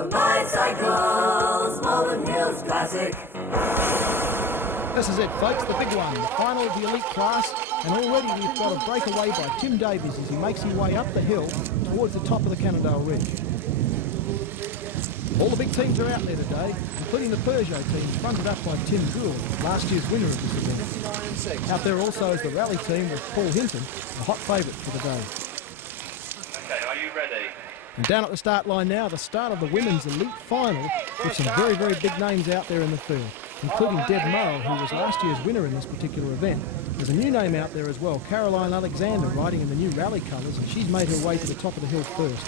The Bicycles, Malvern Hills Classic. This is it, folks, the big one, the final of the elite class, and already we've got a breakaway by Tim Davies as he makes his way up the hill towards the top of the Cannondale Ridge. All the big teams are out there today, including the Peugeot team, fronted up by Tim Gould, last year's winner of this event. Out there also is the rally team with Paul Hinton, a hot favourite for the day. Okay, are you ready? And down at the start line now, the start of the women's elite final, with some very, very big names out there in the field, including Deb Murrell, who was last year's winner in this particular event. There's a new name out there as well, Caroline Alexander, riding in the new rally colours, and she's made her way to the top of the hill first.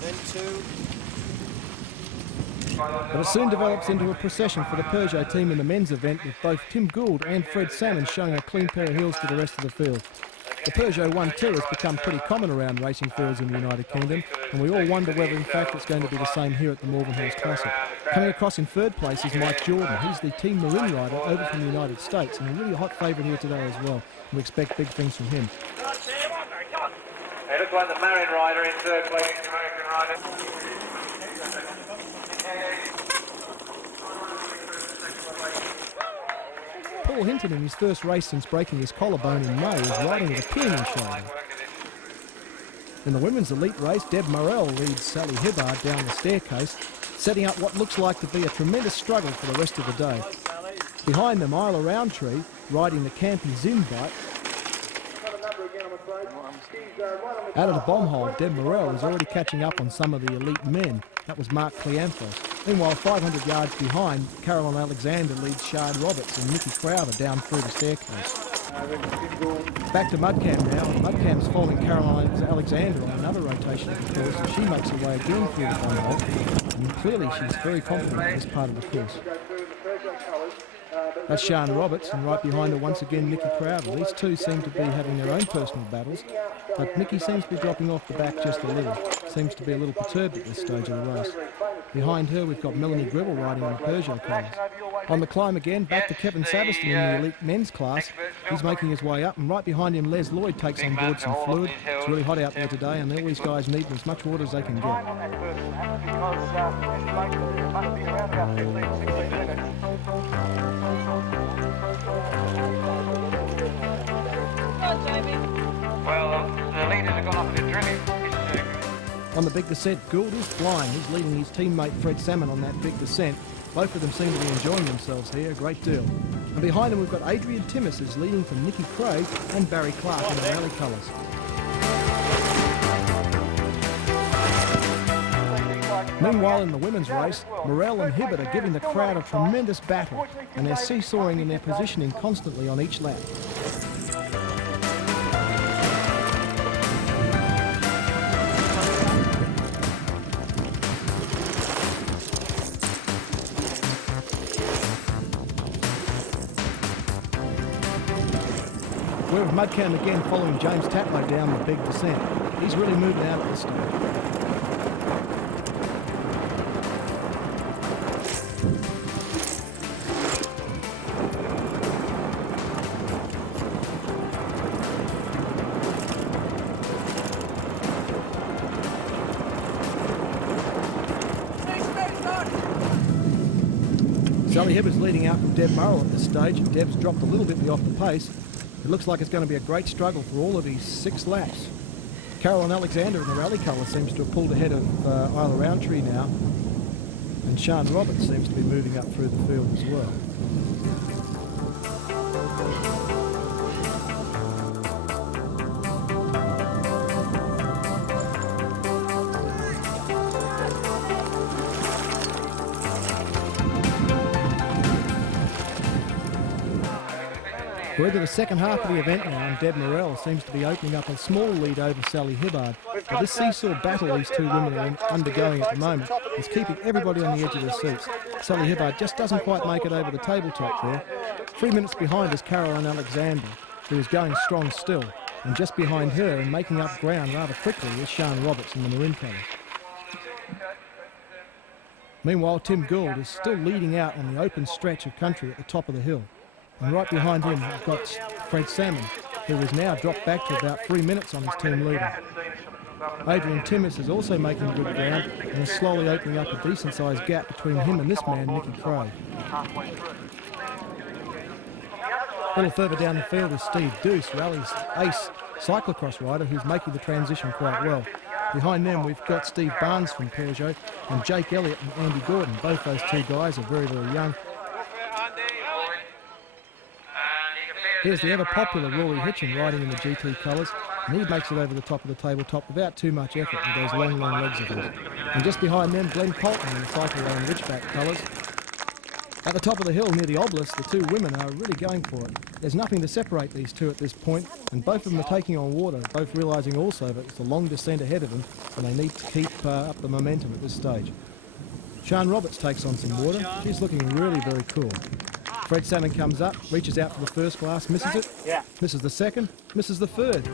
Then two. But it soon develops into a procession for the Peugeot team in the men's event, with both Tim Gould and Fred Salmon showing a clean pair of heels to the rest of the field. The Peugeot 1-2 has become pretty common around racing fields in the United Kingdom, and we all wonder whether in fact it's going to be the same here at the Malvern Hills Classic. Coming across in third place is Mike Jordan. He's the Team Marin rider over from the United States, and a really hot favourite here today as well. We expect big things from him. It looks like the Marin rider in third place, the American rider. Paul Hinton, in his first race since breaking his collarbone in May, is riding with a pin in his shoulder. In the women's elite race, Deb Murrell leads Sally Hibbard down the staircase, setting up what looks like to be a tremendous struggle for the rest of the day. Behind them, Isla Roundtree riding the Campy Zim bike. Out of the bomb hole, Deb Murrell is already catching up on some of the elite men. That was Mark Cleanthos. Meanwhile, 500 yards behind, Caroline Alexander leads Shard Roberts and Nikki Crowther down through the staircase. Back to Mudcam now, and Mudcam's following Caroline Alexander on another rotation of the course, and she makes her way again through the bomb hole. And clearly she's very confident in this part of the course. That's Sian Roberts, and right behind her once again Nikki Crowther. These two seem to be having their own personal battles, but Nikki seems to be dropping off the back just a little. Seems to be a little perturbed at this stage of the race. Behind her we've got Melanie Gribble riding in the Peugeot colours. On the climb again, back to Kevin Saveston in the elite men's class. He's making his way up, and right behind him Les Lloyd takes on board some fluid. It's really hot out there today, and all these guys need as much water as they can get. Well, the leaders have gone off the drilling. On the big descent, Gould is flying. He's leading his teammate Fred Salmon on that big descent. Both of them seem to be enjoying themselves here a great deal. And behind them we've got Adrian Timmis is leading from Nicky Craig and Barry Clark in the rally colours. Meanwhile, in the women's race, Morell and Hibbert are giving the crowd a tremendous battle, and they're seesawing in their positioning constantly on each lap. We're with Mudcam again following James Tatlow down the big descent. He's really moving out at this stage. Sally Hibbert's leading out from Deb Murrell at this stage, and Deb's dropped a little bit off the pace. It looks like it's going to be a great struggle for all of these 6 laps. Caroline Alexander in the rally colour seems to have pulled ahead of Isla Roundtree now, and Sian Roberts seems to be moving up through the field as well. We're into the second half of the event now, and Deb Morell seems to be opening up a small lead over Sally Hibbard. But this seesaw battle these two women are undergoing at the moment is keeping everybody on the edge of their seats. Sally Hibbard just doesn't quite make it over the tabletop there. 3 minutes behind is Caroline Alexander, who is going strong still. And just behind her and making up ground rather quickly is Sian Roberts in the maroon colours. Meanwhile, Tim Gould is still leading out on the open stretch of country at the top of the hill. And right behind him, we've got Fred Salmon, who has now dropped back to about 3 minutes on his team leader. Adrian Timmis is also making good ground and is slowly opening up a decent-sized gap between him and this man, Nicky Craig. A little further down the field is Steve Deuce, Rally's ace cyclocross rider who's making the transition quite well. Behind them we've got Steve Barnes from Peugeot and Jake Elliott and Andy Gordon. Both those two guys are very, very young. Here's the ever-popular Rory Hitchin riding in the GT colours, and he makes it over the top of the tabletop without too much effort with those long, long legs of his. And just behind them, Glenn Colton in the Cycle Lane Ridgeback colours. At the top of the hill near the obelisk, the two women are really going for it. There's nothing to separate these two at this point, and both of them are taking on water, both realising also that it's a long descent ahead of them, and they need to keep up the momentum at this stage. Sian Roberts takes on some water. She's looking really very cool. Fred Salmon comes up, reaches out for the first glass, misses it, misses the second, misses the third.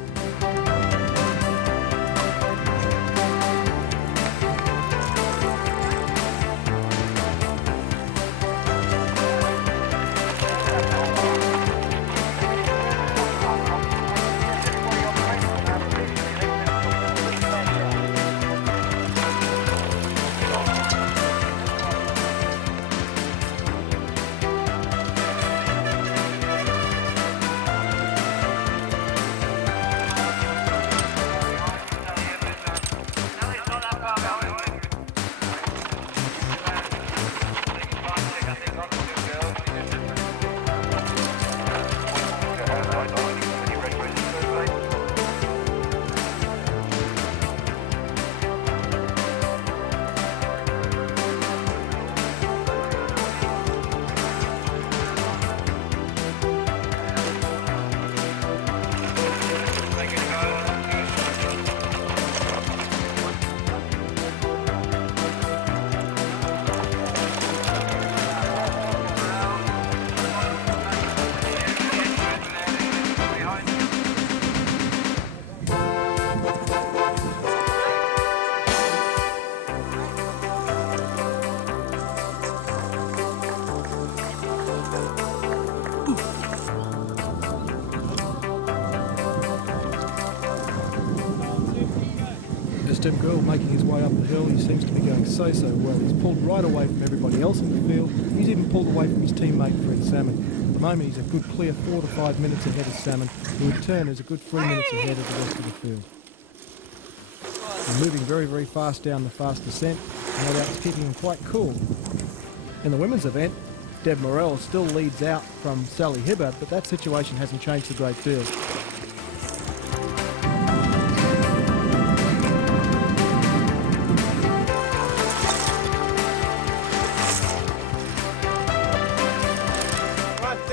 Tim Girl making his way up the hill. He seems to be going so well. He's pulled right away from everybody else in the field. He's even pulled away from his teammate Fred Salmon. At the moment he's a good clear 4 to 5 minutes ahead of Salmon, who in turn is a good 3 minutes ahead of the rest of the field. They're moving very, very fast down the fast descent, and no doubt it's keeping him quite cool. In the women's event, Deb Morell still leads out from Sally Hibbard, but that situation hasn't changed a great deal.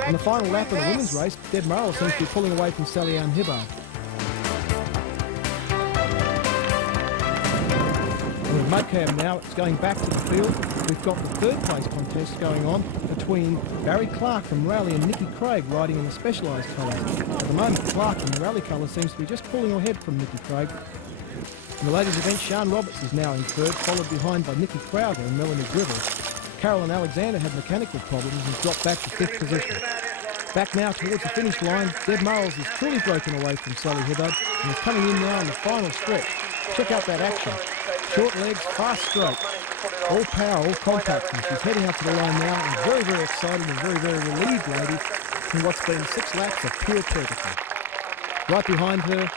In the final lap of the women's race, Deb Morell seems to be pulling away from Sally Ann Hibbard. And with Mudcam now, it's going back to the field. We've got the third place contest going on between Barry Clark from Raleigh and Nicky Craig riding in the specialised colours. At the moment, Clark in the Raleigh colours seems to be just pulling ahead from Nicky Craig. In the ladies' event, Sian Roberts is now in third, followed behind by Nikki Crowder and Melanie Gribble. Carolyn Alexander had mechanical problems and dropped back to 5th position. Back now towards the finish line, Deb Murrells is truly broken away from Sally Hibbard and is coming in now in the final stretch. Check out that action. Short legs, fast stroke. All power, all compact, and she's heading up to the line now and very, very excited and very, very relieved lady in what's been 6 laps of pure purgatory. Right behind her,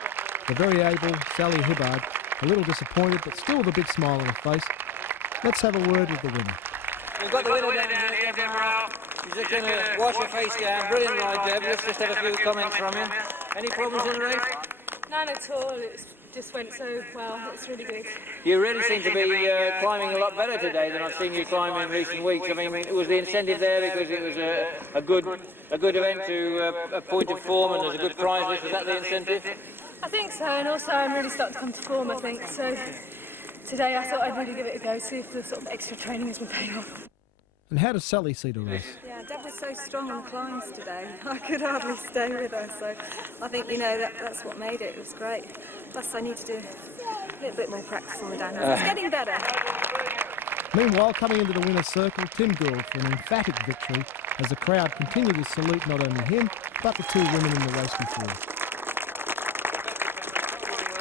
the very able Sally Hibbard, a little disappointed but still with a big smile on her face. Let's have a word with the winner. We've got the winner down here, Deb Morell. She's just going to wash her face down. Brilliant ride, Deb. Let's just have a few comments from you. Any problems in the race? None at all. It just went so well. It's really good. You really seem to be climbing a lot better today than I've seen you climb in recent weeks. I mean, it was the incentive there because it was a good event to a point of form and there's a good prize list. Was that the incentive? I think so, and also I'm really starting to come to form, I think. So today I thought I'd really give it a go, see if the sort of extra training has been paying off. And how does Sally see the race? Yeah, Deb was so strong on the climbs today. I could hardly stay with her, so I think, you know, that's what made it. It was great. Plus, I need to do a little bit more practice on the downhill. It's getting better. Meanwhile, coming into the winner's circle, Tim Gould for an emphatic victory as the crowd continue to salute not only him, but the 2 women in the race before.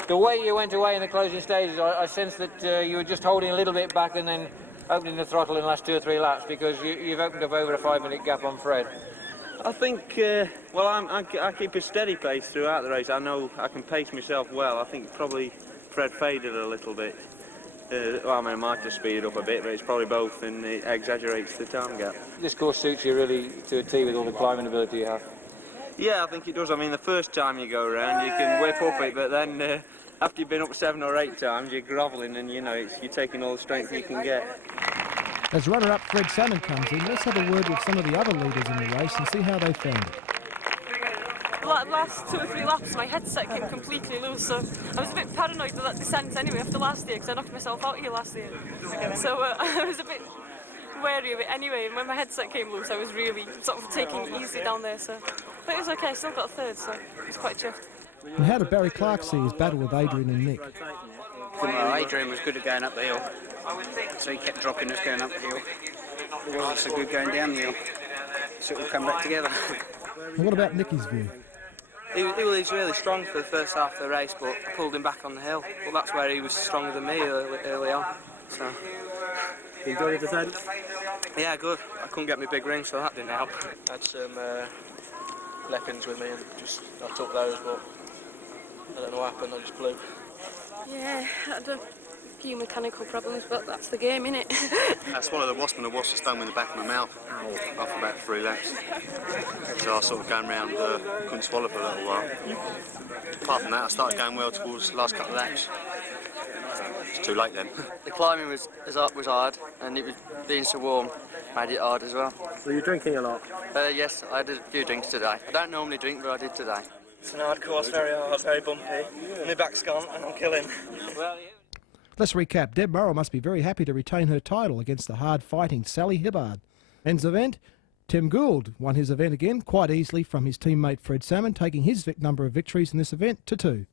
the way you went away in the closing stages, I sensed that you were just holding a little bit back and then opening the throttle in the last 2 or 3 laps, because you've opened up over a 5-minute gap on Fred. I think, well, I keep a steady pace throughout the race. I know I can pace myself well. I think probably Fred faded a little bit. Well, I mean, I might have speeded up a bit, but it's probably both, and it exaggerates the time gap. This course suits you really to a T with all the climbing ability you have. Yeah, I think it does. I mean, the first time you go around, you can whip up it, but then after you've been up 7 or 8 times, you're grovelling, and you know, you're taking all the strength you can get. As runner-up Fred Salmon comes in, let's have a word with some of the other leaders in the race and see how they found it. The last 2 or 3 laps, my headset came completely loose, so I was a bit paranoid with that descent anyway after last year, because I knocked myself out here last year. So I was a bit wary of it anyway, and when my headset came loose, I was really sort of taking it easy down there. So, but it was okay. I still got 3rd, so I was quite chuffed. And how did Barry Clark see his battle with Adrian and Nick? Well, Adrian was good at going up the hill, so he kept dropping us going up the hill. It wasn't so good going down the hill, so it will come back together. And what about Nicky's view? He was really strong for the first half of the race, but I pulled him back on the hill. Well, that's where he was stronger than me early on. So. You enjoyed the descent? Yeah, good. I couldn't get my big ring, so that didn't help. I had some left-ins with me, and I took those, but I don't know what happened. I just blew. Yeah, I had a few mechanical problems, but that's the game, innit? That's one of the wasps, and the wasp stung me in the back of my mouth after about 3 laps. So I was sort of going around, couldn't swallow for a little while. Apart from that, I started going well towards the last couple of laps. It's too late then. The climbing was hard, and it was being so warm made it hard as well. Were you drinking a lot? Yes, I did a few drinks today. I don't normally drink, but I did today. It's an hard course, very hard, very bumpy. My back's gone, and I'm killing. Let's recap. Deb Morrow must be very happy to retain her title against the hard-fighting Sally Hibbard. Men's event, Tim Gould won his event again quite easily from his teammate Fred Salmon, taking his number of victories in this event to 2.